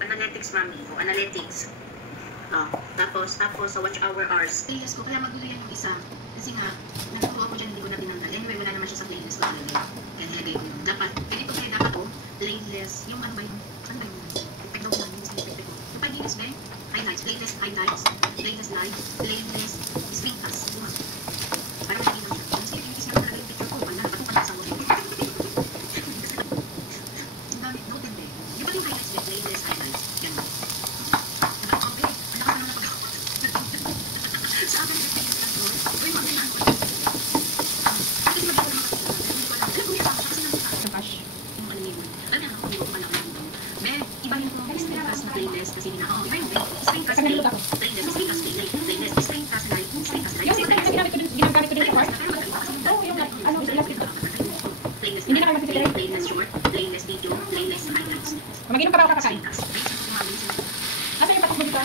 Analytics, mami. O, analytics. Tapos, sa watch hours. Playlist ko, kaya magulo yan yung isa. Kasi nga, natutuwa ko dyan, hindi ko na tinanggal. Anyway, wala naman siya sa playlist ko talaga. Kaya nilagay ko yun. Dapat, ganito kaya dapat playlist. Yung ano ba yun? Ano ba yun? Ipag daw lang, yung playlist ba yun? Highlights, playlist live, playlist, screencast. Parang hindi lang siya. Kasi yung isa talaga yung picture ko. Wala, ba't kung sa world? Ang dami, noted eh. Di ba yung highlights ba? Playlist, highlights. Yan. Sa akin, playlist lang ko. Uy, mag-ilan ko. Kasi mag-ilan ko naman kasi. Alam ko yung kasama kasi nandito sa cash. Yung ano yun. Alam niya, ako yung malaki lang doon. May, ibahin ko yung screencast na playlist kasi hindi na ako. Iba yung screencast playlist, screencast playlist, screencast live, screencast live. Yung ginagamit ko din sa work. Oo, yung ano, last week. Hindi na kayo mag-filter. Playlist short, playlist video, playlist highlights. Mag-inom ka ba o kakakain? Asa yung patok mo dito?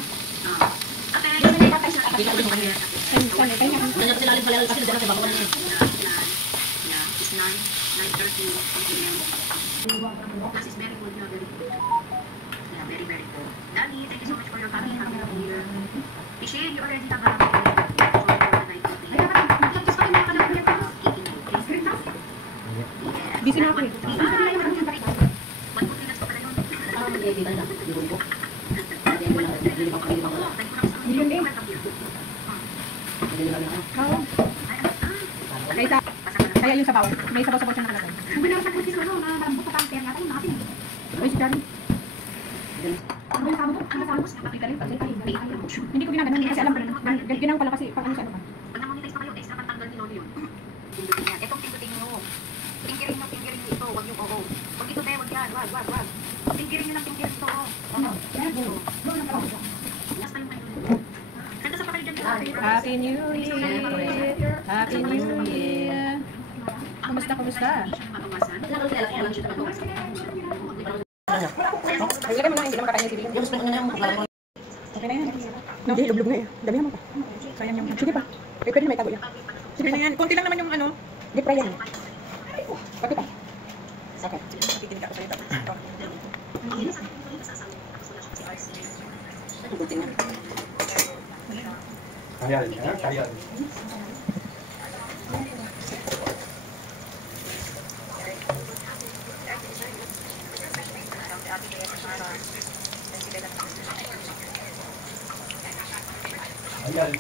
This is very good, very good. Yeah, very, very good. Daddy, thank you so much for your coming. Happy New Year. Michelle, you already have a busy na ako eh. Kaya yung sabaw. May sabaw-sabaw siya nakalagay. Ang binarap ko si ano, nalambot sa pangkaya natin, yung natin. Uy, si Charlie. Ano yung sabaw ko? Ano sabaw ko? Napapita rin. Hindi ko ginaganon kasi alam ko rin. Ginang pala kasi pag ano sa ano ba? Pag namonetize pa kayo, extra pantanggal ni Lolo yun. Pindutin yan. Etong pindutin nyo. Pingirin nyo ito. Huwag yung oo. Huwag ito tayo, huwag yan. Wag. Pingirin nyo lang pingirin ito. Last time kayo. Kanta sa pa kayo dyan. Happy New Year. Happy New Year. Kumusta? Ilagay mo lang, hindi naman kakain yung sibling. Okay na yan. Hindi, lublog na eh. Dami naman pa. Sayang yung... Sige pa. Pwede na may tago yan. Sige na yan. Kunti lang naman yung ano. Deep fry yan. Pati pa. Okay. Titinig ako sa'yo ito. Kunti na. Kaya rin yan. Kaya rin. Ayan.